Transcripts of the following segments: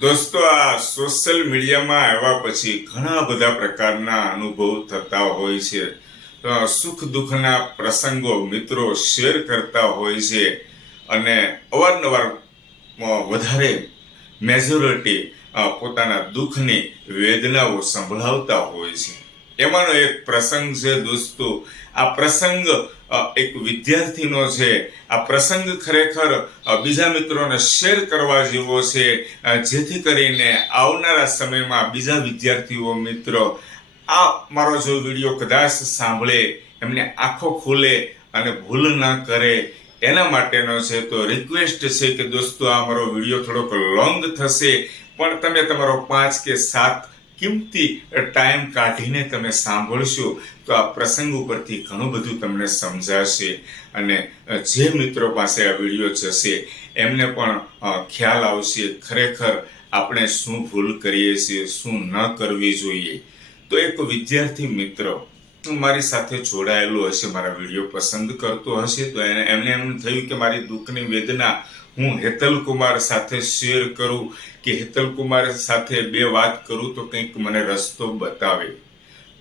દોસ્તો, આ સોશિયલ મીડિયામાં આવ્યા પછી ઘણા બધા પ્રકારના અનુભવ થતા હોય છે. સુખ દુઃખના પ્રસંગો મિત્રો શેર કરતા હોય છે અને અવારનવાર વધારે મેજોરિટી પોતાના દુઃખની વેદનાઓ સંભળાવતા હોય છે. એમાંનો એક પ્રસંગ છે દોસ્તો. આ પ્રસંગ એક વિદ્યાર્થીનો છે. આ પ્રસંગ ખરેખર બીજા મિત્રોને શેર કરવા જેવો છે, જેથી કરીને આવનારા સમયમાં બીજા વિદ્યાર્થીઓ મિત્રો આ મારો જો વિડીયો કદાચ સાંભળે, એમને આંખો ખોલે અને ભૂલ ના કરે એના માટેનો છે. તો રિક્વેસ્ટ છે કે દોસ્તો, આ મારો વિડીયો થોડોક લોંગ થશે, પણ તમે તમારો 5 કે 7 કિંમતી ટાઈમ કાઢીને તમે સાંભળશો તો આ પ્રસંગ ઉપરથી ઘણું બધું તમને સમજાશે. અને જે મિત્રો પાસે આ વિડીયો જશે એમને પણ ખ્યાલ આવશે ખરેખર આપણે શું ભૂલ કરીએ છીએ, શું ન કરવી જોઈએ. તો એક વિદ્યાર્થી મિત્ર મારી સાથે જોડાયેલો હશે, મારા વિડીયો પસંદ કરતો હશે, તો એમને એમ થયું કે મારી દુઃખની વેદના હું હેતલ કુમાર સાથે શેર કરું, કે હેતલ કુમાર સાથે બે વાત કરું તો કંઈક મને રસ્તો બતાવે.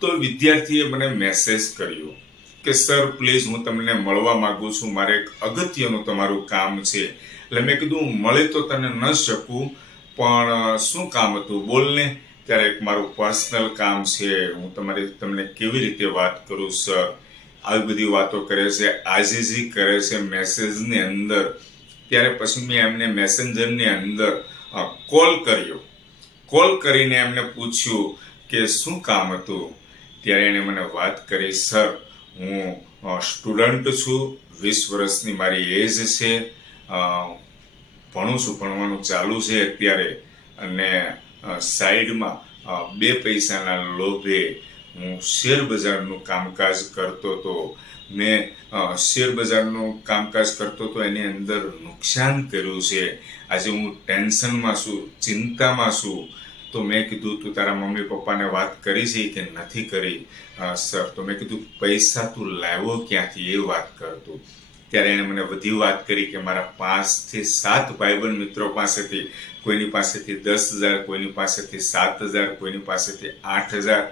તો વિદ્યાર્થીએ મને મેસેજ કર્યો કે સર પ્લીઝ હું તમને મળવા માંગુ છું, મારે એક અગત્યનું તમારું કામ છે. એટલે મેં કીધું મળી તો તને ન શકું, પણ શું કામ હતું બોલને. ત્યારે એક મારું પર્સનલ કામ છે, હું તમને કેવી રીતે વાત કરું સર. આવી બધી વાતો કરે છે, આજીજી કરે છે મેસેજની અંદર. ત્યારે પછી મેં એમને મેસેન્જરની અંદર કોલ કરીને એમને પૂછ્યું કે શું કામ હતું. ત્યારે એણે મને વાત કરી, સર હું સ્ટુડન્ટ છું, 20 વર્ષની મારી એજ છે, ભણું છું, ભણવાનું ચાલુ છે અત્યારે, અને સાઈડમાં 2 પૈસાના લોભે હું શેર બજારનું કામકાજ કરતો હતો. મેં શેર બજારનું કામકાજ કરતો તો એની અંદર નુકસાન કર્યું છે. આજે હું ટેન્શનમાં છું, ચિંતામાં છું. તો મેં કીધું તું તારા મમ્મી પપ્પાને વાત કરી છે કે નથી કરી સર? તો મેં કીધું પૈસા તું લાવ્યો ક્યાંથી એ વાત કરતું. ત્યારે એણે મને બધી વાત કરી કે મારા 5 થી 7 ભાઈબંધ મિત્રો પાસેથી, કોઈની પાસેથી 10,000, કોઈની પાસેથી 7,000, કોઈની પાસેથી 8,000,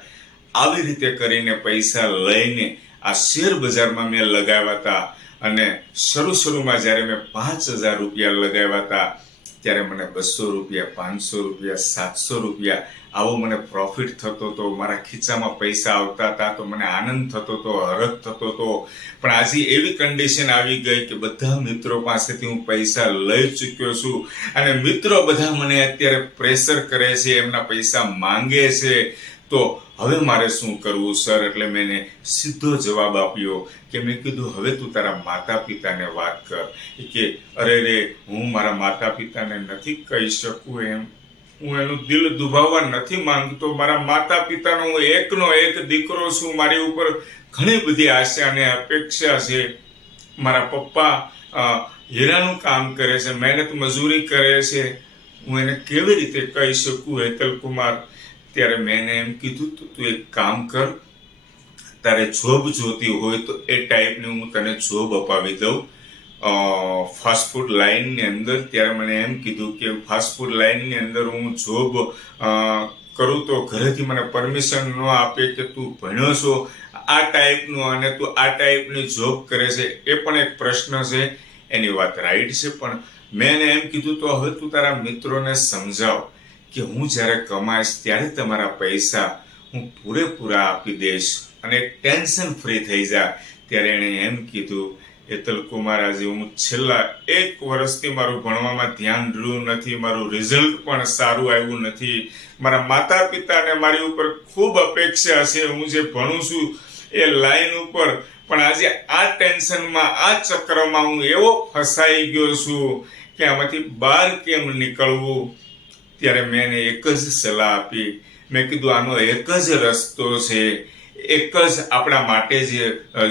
આવી રીતે કરીને પૈસા લઈને આ શેર બજારમાં મેં લગાવ્યા હતા. અને શરૂમાં જ્યારે મેં 5,000 રૂપિયા લગાવ્યા હતા ત્યારે મને 200 રૂપિયા, 500 રૂપિયા, 700 રૂપિયા આવો મને પ્રોફિટ થતો હતો. મારા ખીચામાં પૈસા આવતા હતા તો મને આનંદ થતો હતો, હરખ થતો હતો. પણ આજે એવી કન્ડિશન આવી ગઈ કે બધા મિત્રો પાસેથી હું પૈસા લઈ ચૂક્યો છું અને મિત્રો બધા મને અત્યારે પ્રેશર કરે છે, એમના પૈસા માંગે છે. તો હવે મારે શું કરવું સર? એટલે મેં સીધો જવાબ આપ્યો કે મેં કીધું હવે તું તારા માતા પિતાને વાત કર. કે અરે રે, હું મારા માતા પિતાને નથી કહી શકું એમ, હું એનું દિલ દુભાવવા નથી માંગતો. મારા માતા પિતાનો હું એકનો એક દીકરો છું, મારી ઉપર ઘણી બધી આશા અને અપેક્ષા છે. મારા પપ્પા હીરાનું કામ કરે છે, મહેનત મજૂરી કરે છે, હું એને કેવી રીતે કહી શકું હેતલ કુમાર? ત્યારે મેં એમ કીધું તું એક કામ કર, તારે જોબ જોતી હોય તો એ ટાઈપની હું તને જોબ અપાવી દઉં ફાસ્ટફૂડ લાઇનની અંદર. ત્યારે મને એમ કીધું કે ફાસ્ટફૂડ લાઇનની અંદર હું જોબ કરું તો ઘરેથી મને પરમિશન ન આપે કે તું ભણ્યો છો આ ટાઈપનું અને તું આ ટાઈપની જોબ કરે છે, એ પણ એક પ્રશ્ન છે. એની વાત રાઈટ છે, પણ મેં એમ કીધું તો હવે તું તારા મિત્રોને સમજાવ કે હું જ્યારે કમાઈશ ત્યારે તમારા પૈસા હું પૂરેપૂરા આપી દઈશ અને ટેન્શન ફ્રી થઈ જા. ત્યારે એણે એમ કીધું, હેતલ કુમાર આજે હું છેલ્લા 1 વર્ષથી મારું ભણવામાં ધ્યાન રહ્યું નથી, મારું રિઝલ્ટ પણ સારું આવ્યું નથી. મારા માતા પિતાને મારી ઉપર ખૂબ અપેક્ષા છે, હું જે ભણું છું એ લાઈન ઉપર, પણ આજે આ ટેન્શનમાં, આ ચક્રમાં હું એવો ફસાઈ ગયો છું કે આમાંથી બહાર કેમ નીકળવું. ત્યારે મેં એને એક જ સલાહ આપી. મેં કીધું આનો એક જ રસ્તો છે, એક જ આપણા માટે જે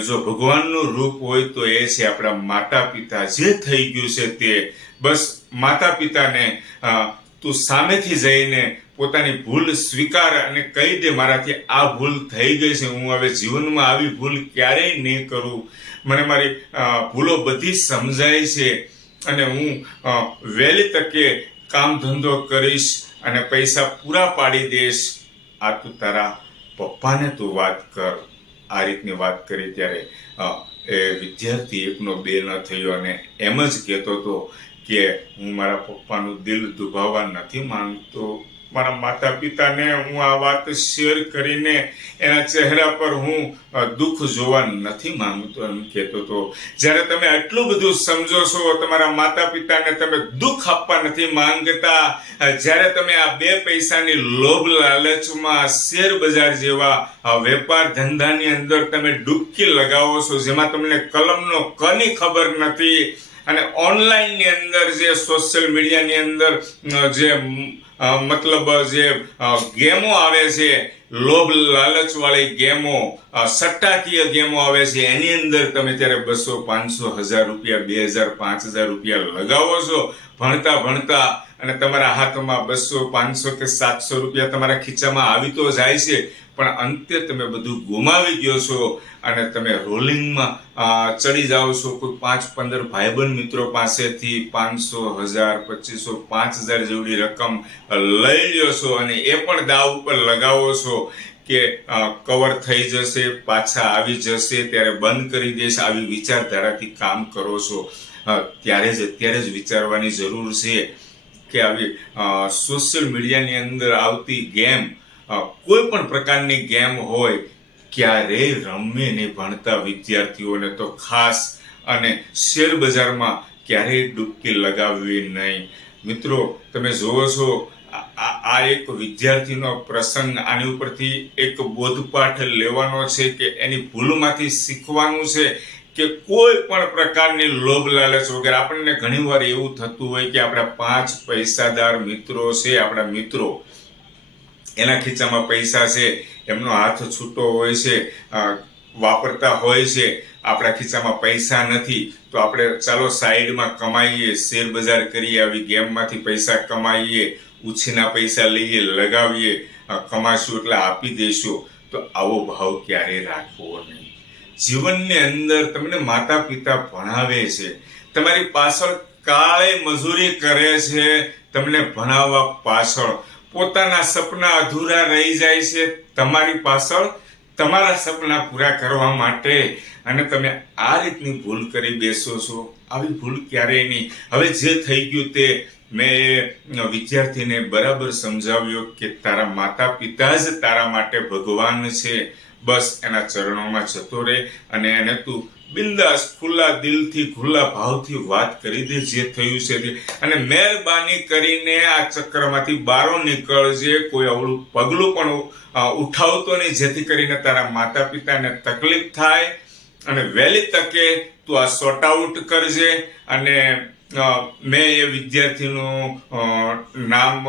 જો ભગવાનનું રૂપ હોય તો એ છે આપણા માતા પિતા. જે થઈ ગયું છે તે બસ માતા પિતાને તું સામેથી જઈને પોતાની ભૂલ સ્વીકાર અને કહી દે, મારાથી આ ભૂલ થઈ ગઈ છે, હું હવે જીવનમાં આવી ભૂલ ક્યારેય નહીં કરું. મને મારી ભૂલો બધી સમજાય છે અને હું વહેલી તકે કામ ધંધો કરીશ અને પૈસા પૂરા પાડી દઈશ, આ તું તારા પપ્પાને તું વાત કર. આ રીતની વાત કરી ત્યારે એ વિદ્યાર્થી એકનો બે ન થયો અને એમ જ કહેતો હતો કે હું મારા પપ્પાનું દિલ દુભાવવા નથી માંગતો. મારા માતા પિતાને હું આ વાત શેર કરીને એના ચહેરા પર હું દુઃખ જોવા નથી માંગતો એમ કહેતો હતો. જ્યારે તમે આટલું બધું સમજો છો, તમારા માતા પિતાને તમે દુઃખ આપવા નથી માંગતા, જ્યારે તમે આ બે પૈસાની લોભ લાલચમાં શેર બજાર જેવા વેપાર ધંધાની અંદર તમે ડૂબકી લગાવો છો, જેમાં તમને કલમનો કની ખબર નથી, અને ઓનલાઈનની અંદર જે સોશિયલ મીડિયાની અંદર જે મતલબ જે ગેમો આવે છે, લોભ લાલચ વાળી ગેમો, સટ્ટાકીય ગેમો આવે છે, એની અંદર તમે ત્યારે 200, 500, 1000 રૂપિયા, 2000, 5000 રૂપિયા લગાવો છો ભણતા ભણતા, અને તમારા હાથમાં 200, 500 કે 700 રૂપિયા તમારા ખીચામાં આવી તો જાય છે, પણ અંતે તમે બધું ગુમાવી ગયો છો અને તમે રોલિંગમાં ચડી જાઓ છો. કોઈ 5-15 ભાઈબંધ મિત્રો પાસેથી 500, 1000, 2500, 5000 જેવડી રકમ લઈ લ્યો છો અને એ પણ દાવ ઉપર લગાવો છો કે કવર થઈ જશે, પાછા આવી જશે ત્યારે બંધ કરી દેશે. આવી વિચારધારાથી કામ કરો છો. અત્યારે જ વિચારવાની જરૂર છે કે આવી સોશિયલ મીડિયાની અંદર આવતી ગેમ, કોઈ પણ પ્રકારની ગેમ હોય, ક્યારેય રમવી નહીં. ભણતા વિદ્યાર્થીઓને તો ખાસ, અને શેર બજારમાં ક્યારેય ડૂબકી લગાવવી નહીં. મિત્રો, તમે જોવો છો આ એક વિદ્યાર્થીનો પ્રસંગ, આની ઉપરથી એક બોધપાઠ લેવાનો છે કે એની ભૂલમાંથી શીખવાનું છે કે કોઈ પણ પ્રકારની લોભ લાલચ વગર. આપણને ઘણીવાર એવું થતું હોય કે આપણા 5 પૈસાદાર મિત્રો છે, આપણા મિત્રો, એના ખીચામાં પૈસા છે, એમનો હાથ છૂટો હોય છે, વાપરતા હોય છે, આપણા ખીચામાં પૈસા નથી, તો આપણે ચાલો સાઈડમાં કમાઈએ, શેર બજાર કરીએ, આવી ગેમમાંથી પૈસા કમાઈએ, ઉછીના પૈસા લઈએ, લગાવીએ, કમાશું એટલે આપી દઈશું. તો આવો ભાવ ક્યારેય રાખવો નહીં. જીવનની અંદર તમને માતા પિતા ભણાવે છે, તમારી પાછળ કાળે મજૂરી કરે છે, તમને ભણાવવા પાછળ પોતાના સપના અધૂરા રહી જાય છે તમારી પાછળ તમારા સપના પૂરા કરવા માટે, અને તમે આ રીતની ભૂલ કરી બેસો છો. આવી ભૂલ ક્યારેય નહીં. હવે જે થઈ ગયું તે મેં વિદ્યાર્થીને બરાબર સમજાવ્યો કે તારા માતા પિતા જ તારા માટે ભગવાન છે. બસ એના ચરણોમાં જતો રહે અને એને તું બિંદાસ ખુલ્લા દિલથી, ખુલ્લા ભાવથી વાત કરી દે જે થયું છે તે, અને મહેરબાની કરીને આ ચક્રમાંથી બહાર નીકળજે. કોઈ અવળું પગલું પણ ઉઠાવતો નહીં જેથી કરીને તારા માતા પિતાને તકલીફ થાય, અને વહેલી તકે તું આ સોર્ટ આઉટ કરજે. અને મેં એ વિદ્યાર્થીનું નામ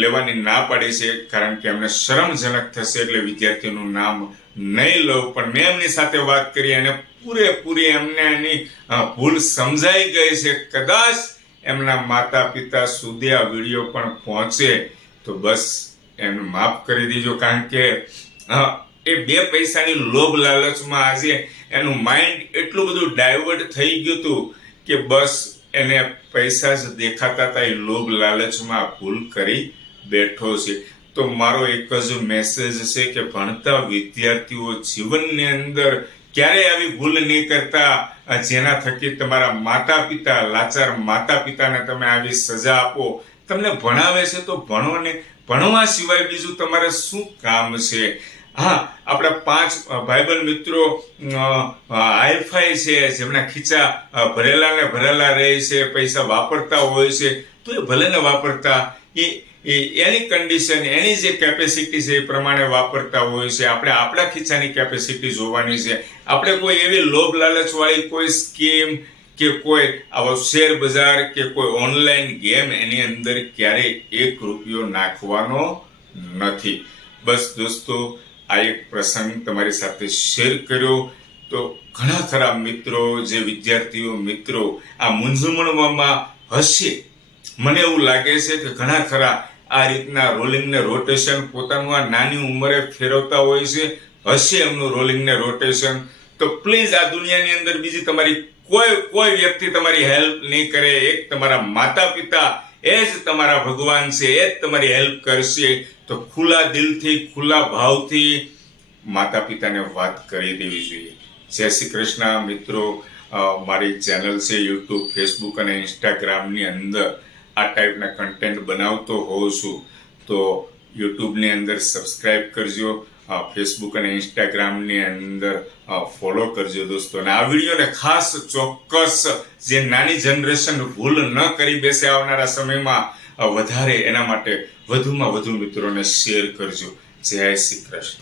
લેવાની ના પાડી છે, કારણ કે એમને શરમજનક થશે એટલે વિદ્યાર્થીનું નામ નહીં લઉં. પણ મેં એમની સાથે વાત કરી અને પૂરેપૂરી એમને એની ભૂલ સમજાઈ ગઈ છે. કદાચ એમના માતા પિતા સુધી આ વિડીયો પણ પહોંચે તો બસ એમને માફ કરી દેજો, કારણ કે એ બે પૈસાની લોભ લાલચમાં આજે એનું માઇન્ડ એટલું બધું ડાયવર્ટ થઈ ગયું હતું કે બસ એને પૈસા જ દેખાતા હતા. એ લોભ લાલચમાં ભૂલ કરી બેઠો છે. તો મારો એક જ મેસેજ છે કે ભણતા વિદ્યાર્થીઓ જીવનની અંદર ક્યારેય આવી ભૂલ નહીં કરતા જેના થકી તમારા માતા પિતા, લાચાર માતા પિતાને તમે આવી સજા આપો. તમને ભણાવે છે તો ભણો ને, ભણવા સિવાય બીજું તમારે શું કામ છે? હા, આપણા 5 ભાઈબંધ મિત્રો હાઈફાઈ છે, જેમના ખીચા ભરેલા ને ભરેલા રહે છે, પૈસા વાપરતા હોય છે, તો એ ભલે ને વાપરતા, એની કન્ડિશન, એની જે કેપેસિટી છે એ પ્રમાણે વાપરતા હોય છે. આપણે આપણા ખીચાની કેપેસિટી જોવાની છે. આપણે કોઈ એવી લોભ લાલચ વાળી કોઈ સ્કીમ કે કોઈ આવો શેર બજાર કે કોઈ ઓનલાઈન ગેમ એની અંદર ક્યારેય 1 રૂપિયો નાખવાનો નથી. બસ દોસ્તો, આ એક પ્રસંગ તમારી સાથે શેર કર્યો. તો ઘણા ખરા મિત્રો, જે વિદ્યાર્થીઓ મિત્રો આ મૂંઝવણમાં હશે, મને એવું લાગે છે કે ઘણા ખરા આ રીતના રોલિંગ ને રોટેશન પોતાનું આ નાની ઉંમરે ફેરવતા હોય છે, હશે એમનું રોલિંગ ને રોટેશન. તો પ્લીઝ આ દુનિયાની અંદર બીજી તમારી કોઈ વ્યક્તિ તમારી હેલ્પ નહીં કરે. એક તમારા માતા પિતા એ જ તમારા ભગવાન છે, એ જ તમારી હેલ્પ કરશે. તો ખુલ્લા દિલથી, ખુલ્લા ભાવથી માતા પિતાને વાત કરી દેવી જોઈએ. જય શ્રી કૃષ્ણ મિત્રો. મારી ચેનલ છે યુટ્યુબ, ફેસબુક અને ઇન્સ્ટાગ્રામની અંદર આ ટાઈપના કન્ટેન્ટ બનાવતો હોઉં છું. તો યુટ્યુબની અંદર સબસ્ક્રાઈબ કરજો, ફેસબુક અને ઇન્સ્ટાગ્રામની અંદર ફોલો કરજો દોસ્તો. અને આ વિડીયોને ખાસ ચોક્કસ જે નાની જનરેશન ભૂલ ન કરી બેસે આવનારા સમયમાં વધારે, એના માટે વધુમાં વધુ મિત્રોને શેર કરજો. જય શ્રી કૃષ્ણ.